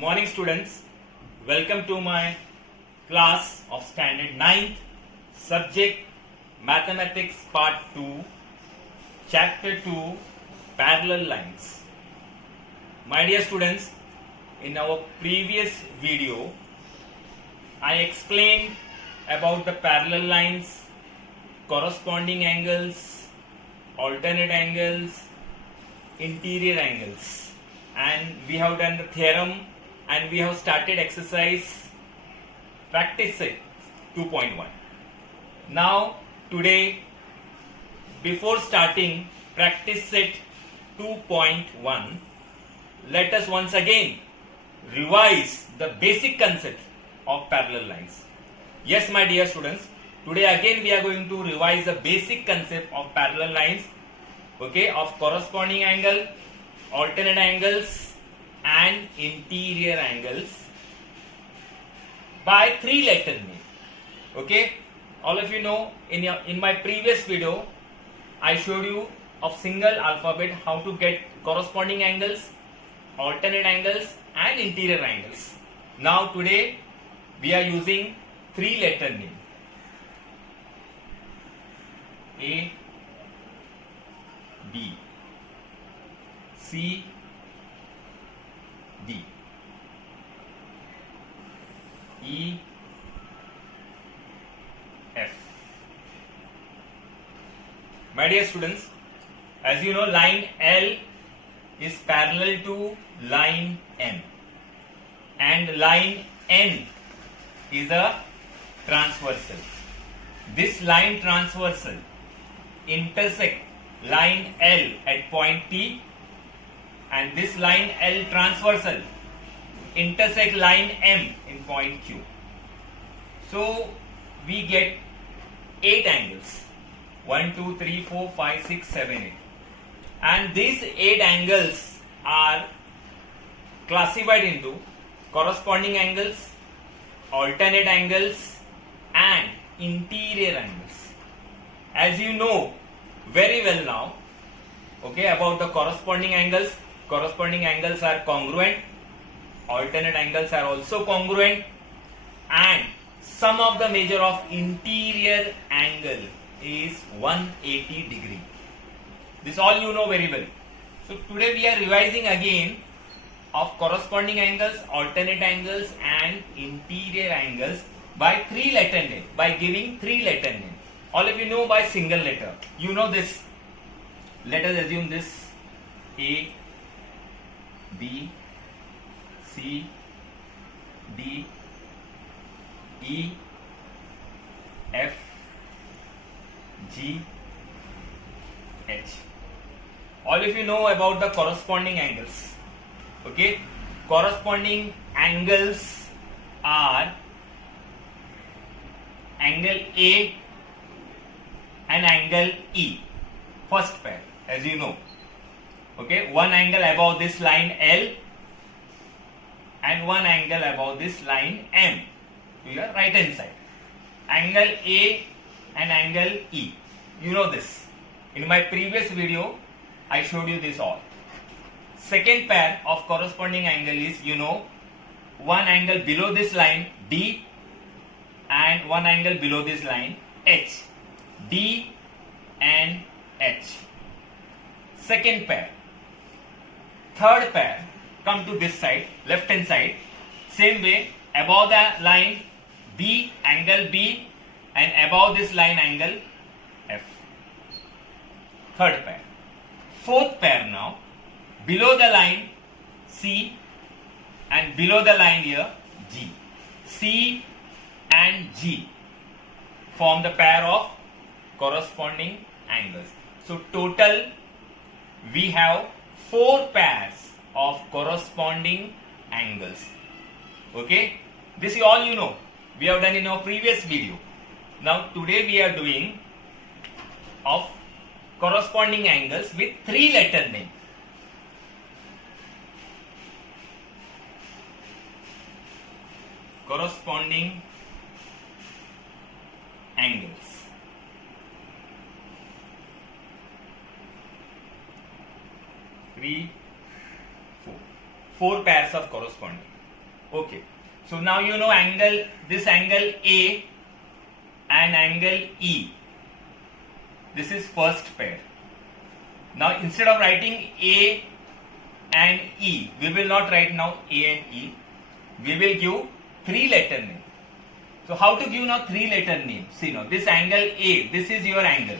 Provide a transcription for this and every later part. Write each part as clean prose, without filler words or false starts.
Morning students, welcome to my class of standard 9th, subject Mathematics part 2, chapter 2, parallel lines. My dear students, in our previous video I explained about the parallel lines, corresponding angles, alternate angles, interior angles, and we have done the theorem and we have started exercise practice set 2.1. Now today, before starting practice set 2.1, let us once again revise the basic concept of parallel lines. Yes, my dear students, today again we are going to revise the basic concept of parallel lines, okay, of corresponding angle, alternate angles and interior angles by three letter name. Okay, all of you know in my previous video I showed you of single alphabet how to get corresponding angles, alternate angles and interior angles. Now today we are using three letter name: A, B, C, D, E, F. My dear students, as you know, line L is parallel to line M and line N is a transversal. This line transversal intersect line L at point P, and this line L transversal intersect line M in point Q. So we get 8 angles: 1, 2, 3, 4, 5, 6, 7, 8. And these 8 angles are classified into corresponding angles, alternate angles and interior angles. As you know very well now, okay, about the corresponding angles are congruent, alternate angles are also congruent, and sum of the measure of interior angle is 180 degree. This all you know very well. So today we are revising again of corresponding angles, alternate angles and interior angles by three letter name, by giving three letter name. All of you know by single letter. You know this. Let us assume this: A, B, C, D, E, F, G, H. All of you know about the corresponding angles. Okay, corresponding angles are angle A and angle E, first pair, as you know. Okay, one angle above this line L and one angle above this line M to your right hand side. Angle A and angle E, you know this. In my previous video I showed you this all. Second pair of corresponding angle is, you know, one angle below this line D and one angle below this line H. D and H. Second pair. Third pair, come to this side, left hand side. Same way, above the line B, angle B, and above this line angle F. Third pair. Fourth pair now, below the line C and below the line here G. C and G form the pair of corresponding angles. So total we have 4 pairs of corresponding angles. Okay, this is all you know. We have done in our previous video. Now today we are doing of corresponding angles with 3 letter name. Corresponding angles. 3, 4. 4 pairs of corresponding. Okay. So now you know angle, this angle A and angle E. This is first pair. Now instead of writing A and E, we will not write now A and E. We will give 3-letter name. So how to give now 3-letter name? See now, this angle A, this is your angle.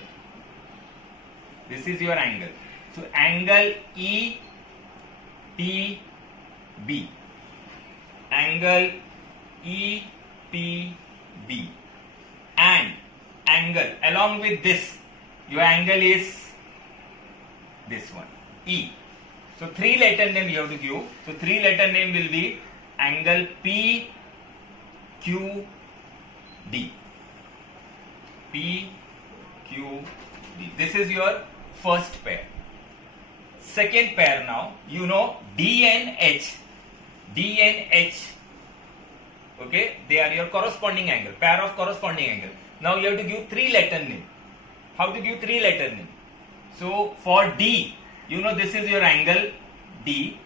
This is your angle. So angle E P B. Angle E P B. And angle along with this, your angle is this one, E. So 3-letter name you have to give. So 3-letter name will be angle P Q D. P Q D. This is your first pair. Second pair now, you know D and H. D and H. Okay, they are your corresponding angle, pair of corresponding angle. Now you have to give 3-letter name. How to give 3-letter name? So for D, you know this is your angle D.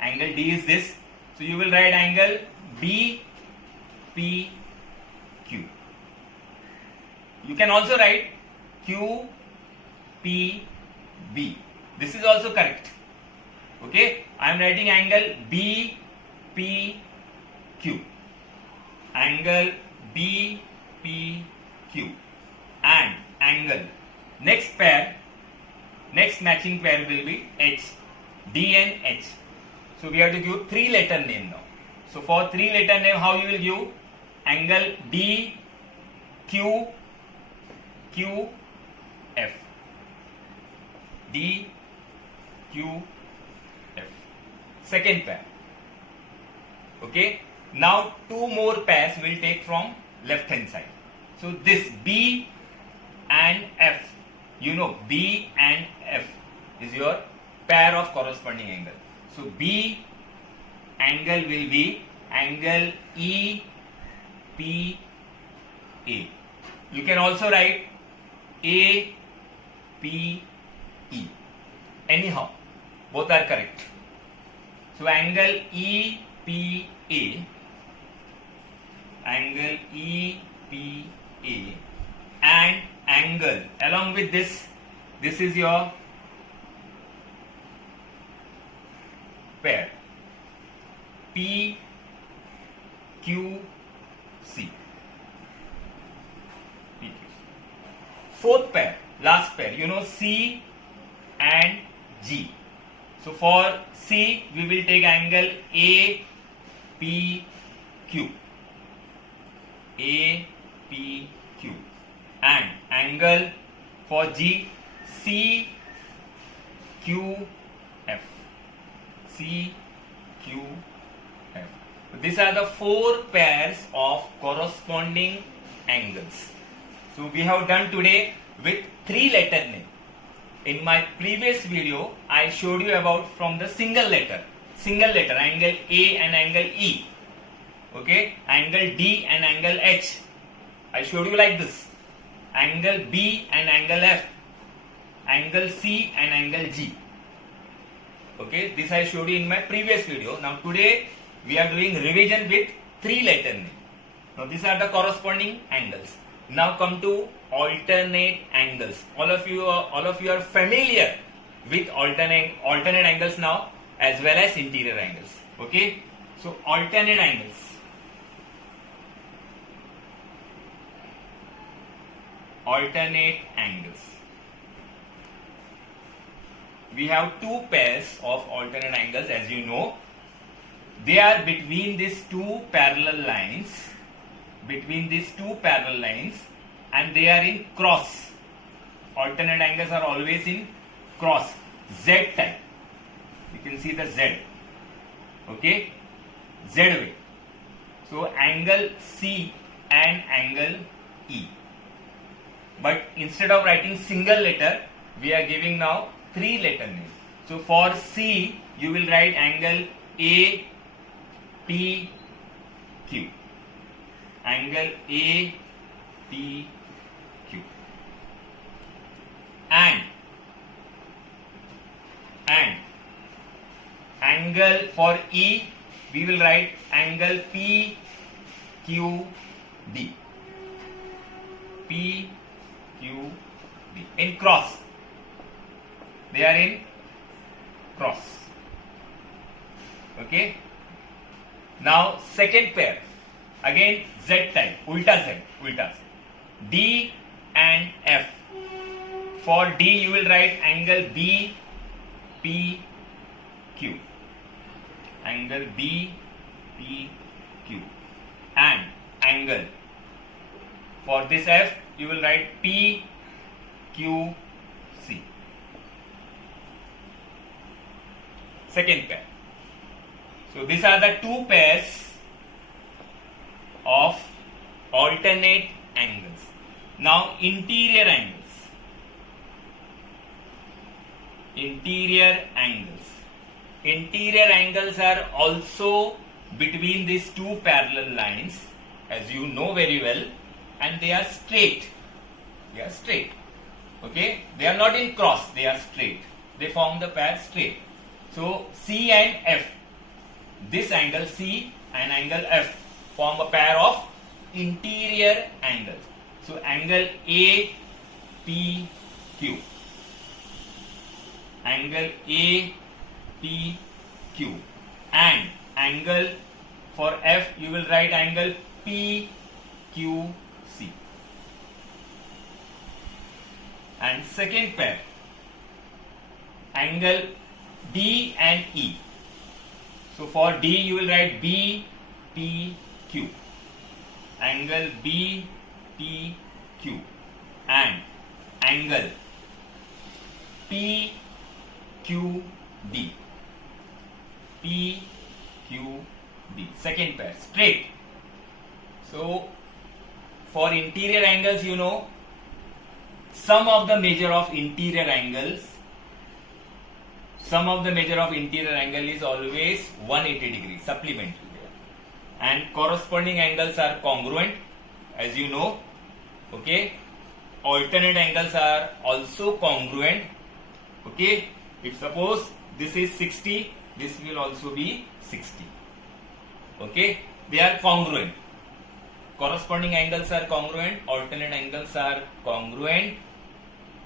Angle D is this. So you will write angle B P Q. You can also write Q P B. This is also correct. Okay, I am writing angle B P Q. Angle B P Q. And angle. Next pair, next matching pair will be H. D and H. So we have to give 3-letter name now. So for 3-letter name, how you will give? Angle D Q Q F. D Q F. Second pair. Okay. Now 2 more pairs will take from left hand side. So this B and F. You know B and F is your pair of corresponding angle. So B angle will be angle E P A. You can also write A P E. Anyhow, both are correct. So angle E P A, angle E P A, and angle along with this is your pair P Q C. Fourth pair, last pair, you know C and G. So for C, we will take angle A P Q. A P Q. And angle for G, C Q F. C Q F. So these are the 4 pairs of corresponding angles. So we have done today with 3-letter name. In my previous video, I showed you about from the single letter, angle A and angle E. Okay, angle D and angle H. I showed you like this. Angle B and angle F. Angle C and angle G. Okay, this I showed you in my previous video. Now today we are doing revision with 3-letter name. Now these are the corresponding angles. Now come to alternate angles. All of you are familiar with alternate angles now, as well as interior angles. Okay, so alternate angles. Alternate angles. We have 2 pairs of alternate angles, as you know. They are between these 2 parallel lines. And they are in cross. Alternate angles are always in cross, Z type. You can see the Z. Okay, Z way. So angle C and angle E. But instead of writing single letter, we are giving now 3-letter name. So for C, you will write angle A P Q. Angle A P Q. And angle for E, we will write angle PQD. PQD in cross. They are in cross. Okay. Now second pair, again Z type, ulta Z. D and F. For D you will write angle BPQ. Angle BPQ. And angle for this F you will write PQC. Second pair. So these are the two pairs of alternate angles. Now interior angles. Interior angles are also between these two parallel lines, as you know very well, and they are straight. Okay, they are not in cross, they are straight. They form the pair straight. So C and F, this angle C and angle F form a pair of interior angles. So angle APQ. Angle APQ. And angle for F you will write angle PQC. And second pair, angle D and E. So for D you will write BPQ. Angle BPQ. And angle PQD. PQD. Second pair, straight. So for interior angles, you know, sum of the measure of interior angle is always 180 degrees, supplementary there. And corresponding angles are congruent, as you know. Okay. Alternate angles are also congruent. Okay. If suppose this is 60, this will also be 60. Okay. They are congruent. Corresponding angles are congruent, alternate angles are congruent,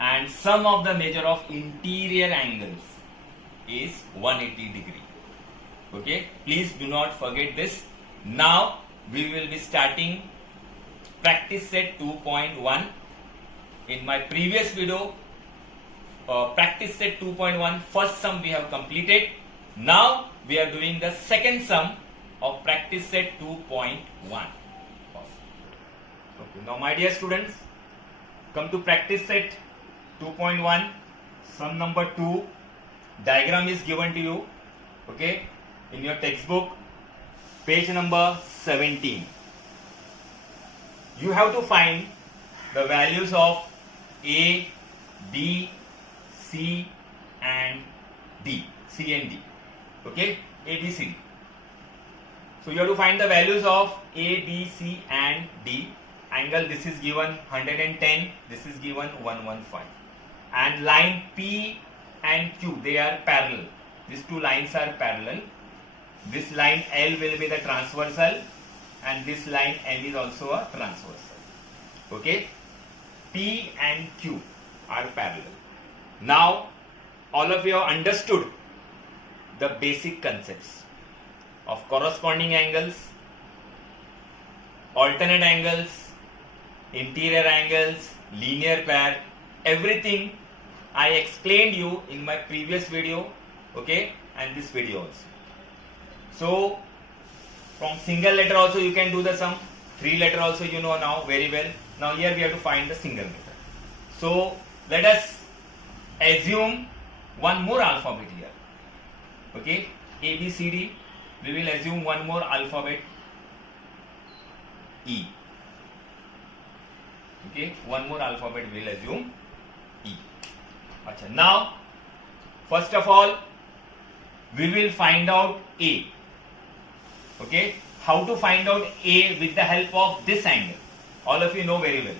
and sum of the measure of interior angles is 180 degree. Okay, please do not forget this. Now we will be starting practice set 2.1. In my previous video, practice set 2.1 first sum we have completed. Now we are doing the second sum of practice set 2.1. Okay, now my dear students, come to practice set 2.1, sum number 2. Diagram is given to you, okay, in your textbook, page number 17. You have to find the values of A, B, C and D. C and D. Okay, A, B, C, D. So you have to find the values of A, B, C and D. Angle, this is given 110, this is given 115. And line P and Q, they are parallel. These two lines are parallel. This line L will be the transversal and this line N is also a transversal. Okay. P and Q are parallel. Now all of you have understood the basic concepts of corresponding angles, alternate angles, interior angles, linear pair, everything I explained you in my previous video, okay, and this video also. So from single letter also you can do the sum, 3 letter also you know now very well. Now here we have to find the single letter. So let us assume one more alphabet here. Okay, A, B, C, D. We will assume one more alphabet, E. Okay, one more alphabet we will assume E. Achha, now first of all we will find out A. Okay, how to find out A with the help of this angle? All of you know very well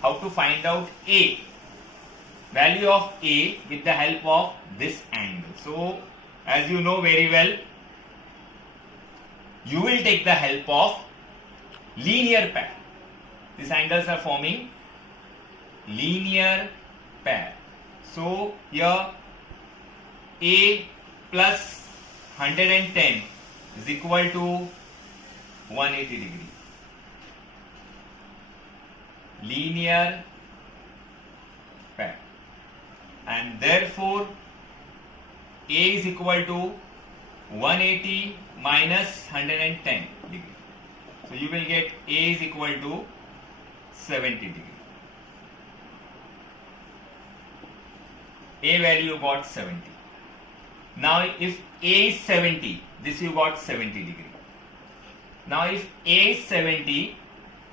how to find out A, value of A with the help of this angle. So as you know very well, you will take the help of linear pair. These angles are forming linear pair. So here A plus 110 is equal to 180 degree. Linear pair. And therefore A is equal to 180 minus 110 degree. So you will get A is equal to 70 degree. A value got 70. Now if A is 70, this you got 70 degree. Now if A is 70,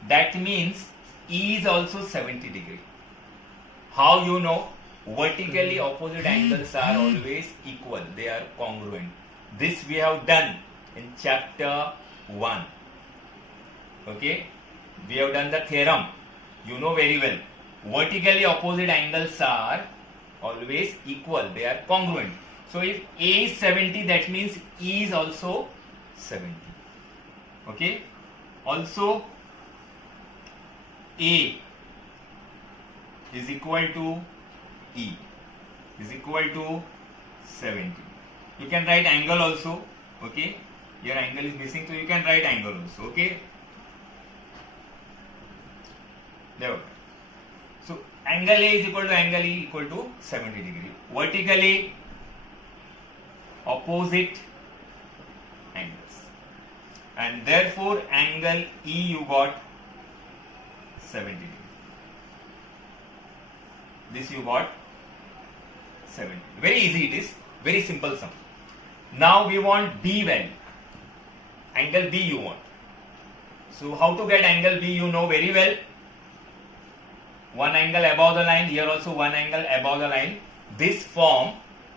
that means E is also 70 degree. How you know? Vertically opposite angles are always equal. They are congruent. This we have done in chapter 1. Okay? We have done the theorem. You know very well. Vertically opposite angles are always equal. They are congruent. So if A is 70, that means E is also 70. Okay? Also, A is equal to E is equal to 70. You can write angle also. Okay? Your angle is missing, so you can write angle also. Okay? There we go. So angle A is equal to angle E equal to 70 degree. Vertically opposite angles. And therefore angle E you got 70 degree. This you got 70. Very easy it is. Very simple sum. Now we want B value. Angle B you want. So how to get angle B you know very well. One angle above the line, here also one angle above the line. This form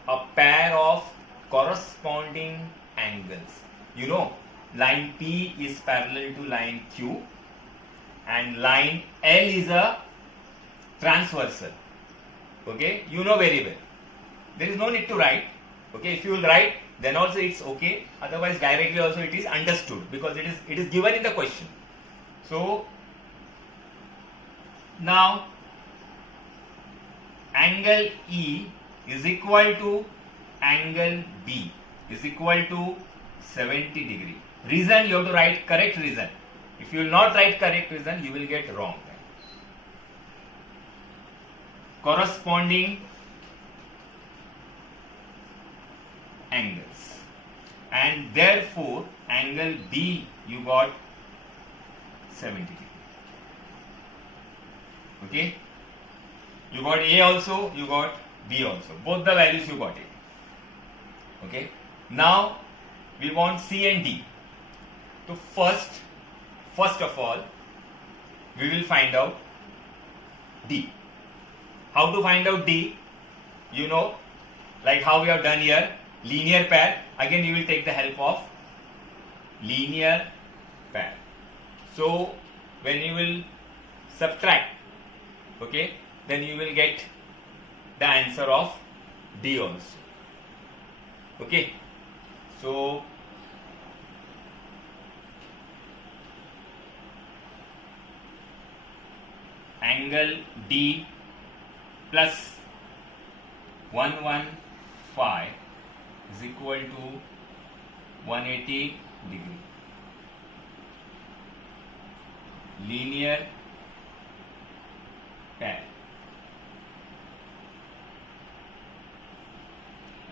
a pair of corresponding angles. You know, line P is parallel to line Q and line L is a transversal. Okay, you know very well. There is no need to write. Okay, if you will write, then also it's okay. Otherwise, directly also it is understood because it is given in the question. So now angle E is equal to angle B is equal to 70 degree. Reason you have to write correct reason. If you will not write correct reason, you will get wrong. Corresponding angles, and therefore angle B you got 70 degree. Okay, you got A also, you got B also, both the values you got it. Okay, now we want C and D. So first of all we will find out D. How to find out D? You know, like how we have done here, linear pair. Again you will take the help of linear pair. So when you will subtract, okay, then you will get the answer of D also. Okay, so angle D plus 115 is equal to 180 degree. Linear pair.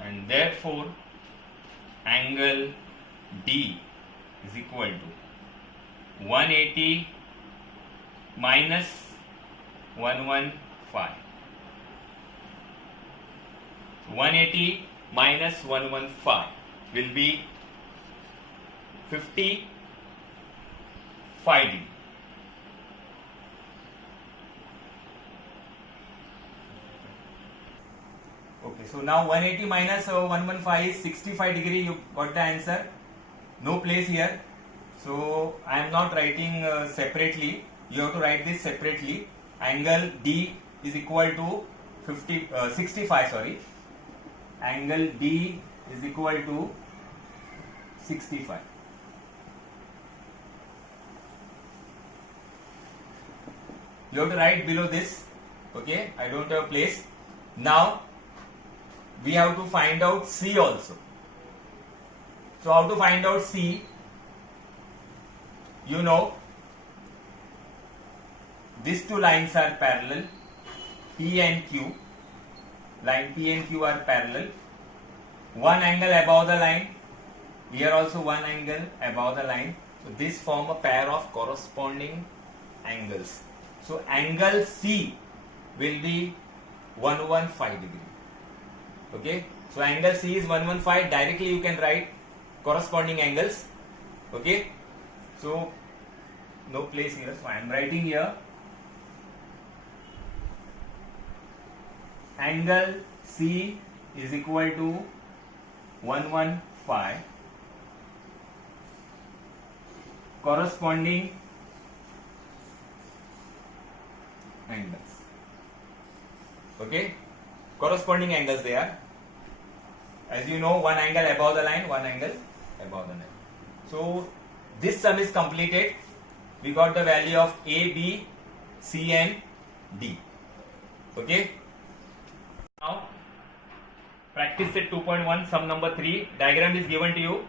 And therefore angle D is equal to 180 minus 115. 180 minus 115 will be 55 degree. Okay, so now 180 minus 115 is 65 degree. You got the answer. No place here. So I am not writing separately. You have to write this separately. Angle D is equal to 65. Sorry. Angle D is equal to 65. you have to write below this. Okay, I don't have a place. Now we have to find out C also. So how to find out C? You know, these two lines are parallel, P and Q. Line P and Q are parallel. One angle above the line, here also one angle above the line. So this form a pair of corresponding angles. So angle C will be 115 degree. Okay, so angle C is 115. Directly you can write corresponding angles. Okay, so no place here, so I am writing here angle C is equal to 115 corresponding angles. Okay, corresponding angles they are. As you know, one angle above the line, one angle above the line. So this sum is completed. We got the value of A, B, C and D. Okay. Now practice set 2.1, sum number 3. Diagram is given to you.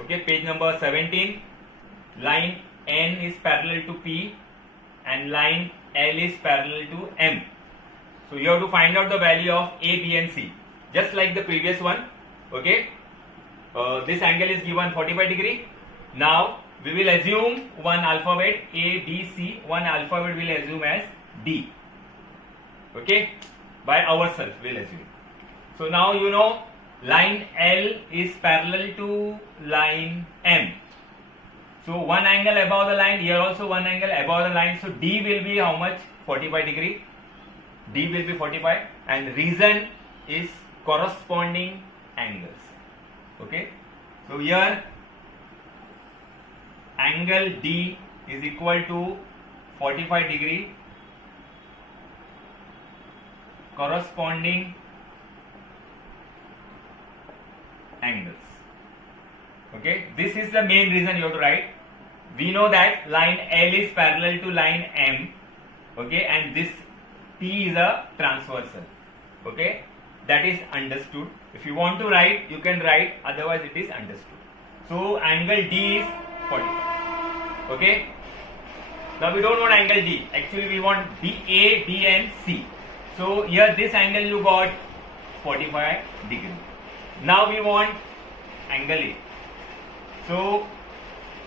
Okay, page number 17. Line N is parallel to P and line L is parallel to M. So you have to find out the value of A, B and C. Just like the previous one. Okay. This angle is given 45 degree. Now we will assume one alphabet A, B, C. One alphabet will assume as D. Okay. By ourselves we will assume. So now you know line L is parallel to line M. So one angle above the line, here also one angle above the line. So D will be how much? 45 degree. D will be 45 and reason is corresponding angles. Okay. So here angle D is equal to 45 degree corresponding angles. Okay. This is the main reason you have to write. We know that line L is parallel to line M. Okay. And this P is a transversal. Okay. That is understood. If you want to write, you can write, otherwise it is understood. So angle D is 45. Okay. Now we don't want angle D. Actually we want B, A, B and C. So here this angle you got 45 degree. Now we want angle A. So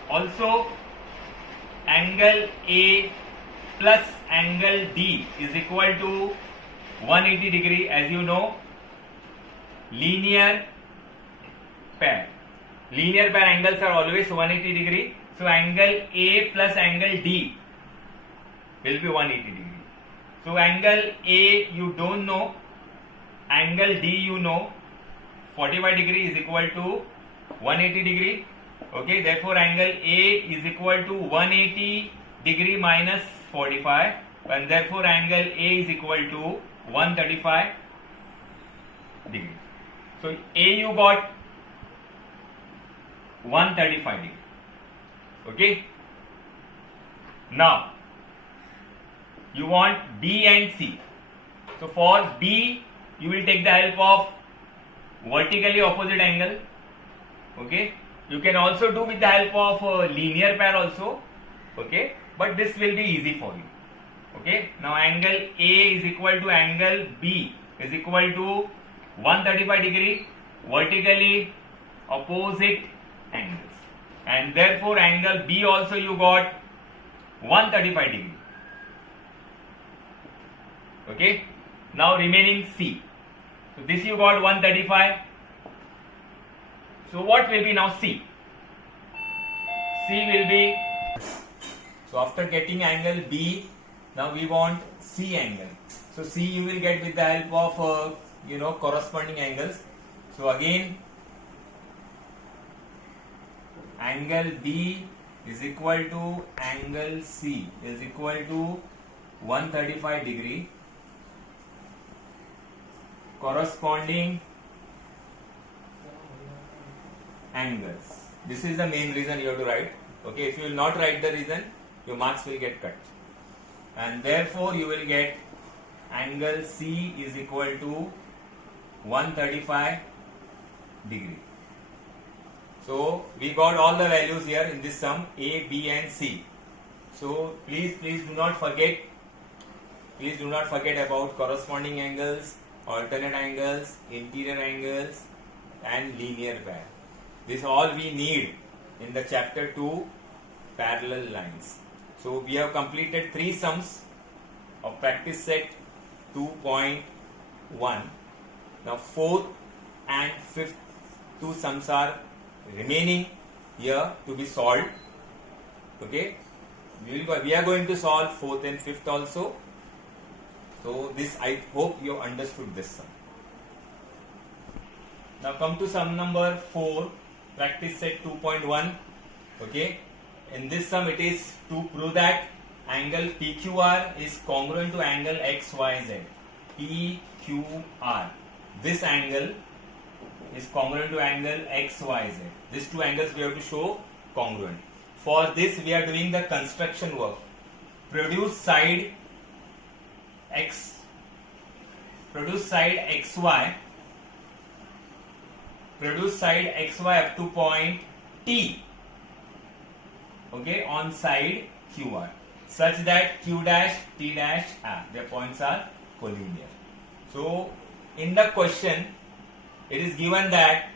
also angle A plus angle D is equal to 180 degree. As you know, linear pair angles are always 180 degree. So angle A plus angle D will be 180 degree. So angle A you don't know, angle D you know. 45 degree is equal to 180 degree. Okay, therefore angle A is equal to 180 degree minus 45 and therefore angle A is equal to 135 degree. So A you got 135 degree. Okay. Now you want B and C. So for B you will take the help of vertically opposite angle. Okay. You can also do with the help of linear pair also. Okay. But this will be easy for you. Okay. Now angle A is equal to angle B is equal to 135 degree vertically opposite angles. And therefore angle B also you got 135 degree. Okay. Now remaining C. So this you got 135. So what will be now C? C will be, so after getting angle B, now we want C angle. So C you will get with the help of corresponding angles. So again angle B is equal to angle C is equal to 135 degree corresponding angles. This is the main reason you have to write. Okay, if you will not write the reason, your marks will get cut. and therefore you will get angle C is equal to 135 degree. So we got all the values here in this sum, A, B and C. So please do not forget about corresponding angles, alternate angles, interior angles and linear pair. This all we need in the chapter 2 parallel lines. So we have completed 3 sums of practice set 2.1. Now 4th and 5th 2 sums are remaining here to be solved. Okay, we are going to solve 4th and 5th also. So this, I hope you have understood this sum. Now come to sum number 4, practice set 2.1. Okay, in this sum it is to prove that angle PQR is congruent to angle XYZ. PQR, this angle is congruent to angle XYZ. These 2 angles we have to show congruent. For this we are doing the construction work. Produce side XY. Produce side XY up to point T. Okay, on side QR, such that Q dash, T dash, R, their points are collinear. So in the question it is given that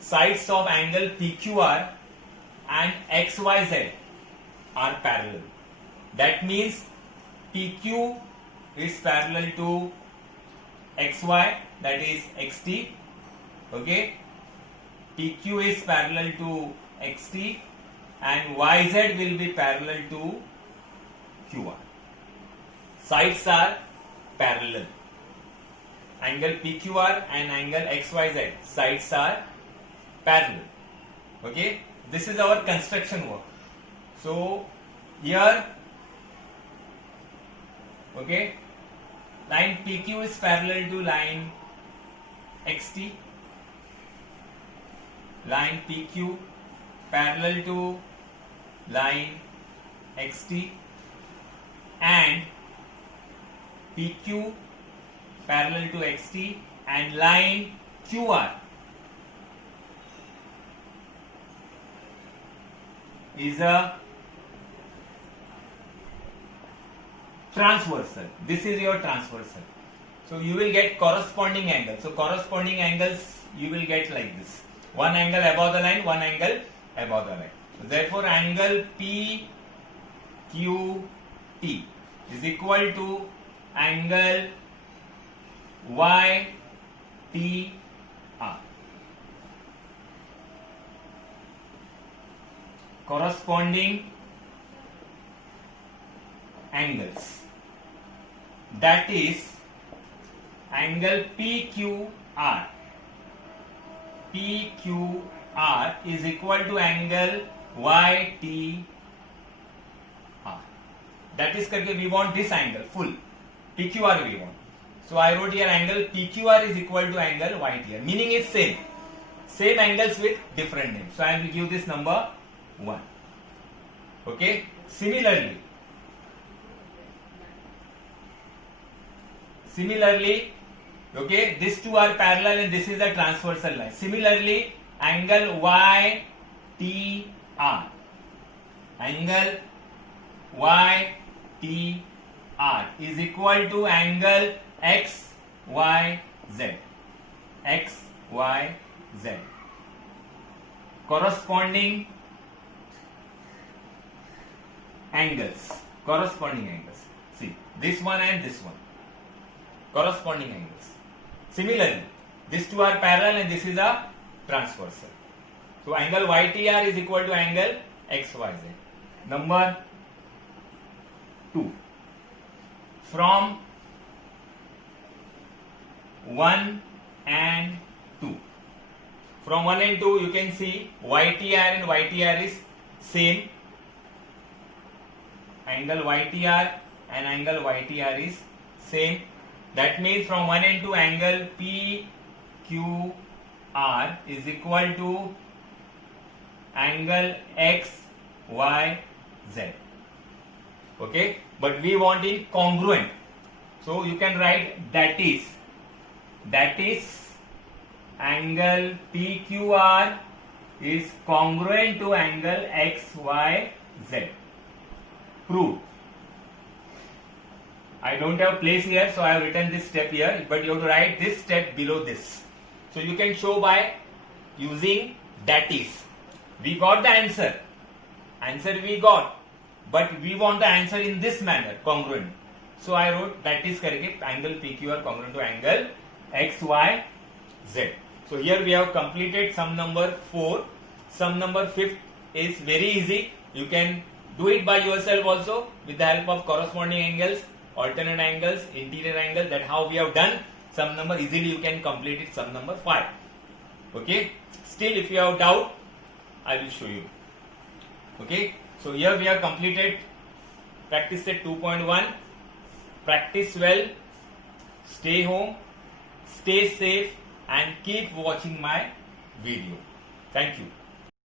sides of angle PQR and XYZ are parallel. That means PQ is parallel to XY, that is XT. Okay, PQ is parallel to XT and YZ will be parallel to QR. Sides are parallel. Angle PQR and angle XYZ, sides are parallel. Okay, this is our construction work. So here, okay, line PQ is parallel to line XT. Line PQ parallel to line XT and PQ parallel to XT and line QR is a transversal. This is your transversal. So you will get corresponding angles. So corresponding angles you will get like this. One angle above the line, one angle above the line. So therefore angle PQT is equal to angle YTR. Corresponding angles, that is angle PQR. PQR is equal to angle YTR. That is करके we want this angle full. PQR we want. So I wrote here angle PQR is equal to angle YTR. Meaning is same. Same angles with different names. So I will give this number 1. Okay. Similarly, okay, these 2 are parallel and this is a transversal line. Similarly, angle YTR. Angle YTR is equal to angle XYZ. XYZ. Corresponding angles. See, this one and this one. Corresponding angles. Similarly, these 2 are parallel and this is a transversal. So angle YTR is equal to angle XYZ. Number 2. From 1 and 2. From 1 and 2 you can see YTR and YTR is same. Angle YTR and angle YTR is same. That means from 1 and 2 angle PQR is equal to angle XYZ. Okay, but we want in congruent. So you can write that is angle PQR is congruent to angle XYZ. Prove. I don't have place here, so I have written this step here, but you have to write this step below this. So you can show by using that is. We got the answer. Answer we got, but we want the answer in this manner, congruent. So I wrote that is correct, angle PQR congruent to angle XYZ. So here we have completed sum number 4. Sum number 5 is very easy. You can do it by yourself also with the help of corresponding angles, alternate angles, interior angle. That how we have done sum number. Easily you can complete it sum number 5. Okay. Still if you have doubt, I will show you. Okay. So here we have completed practice set 2.1. Practice well. Stay home. Stay safe and keep watching my video. Thank you.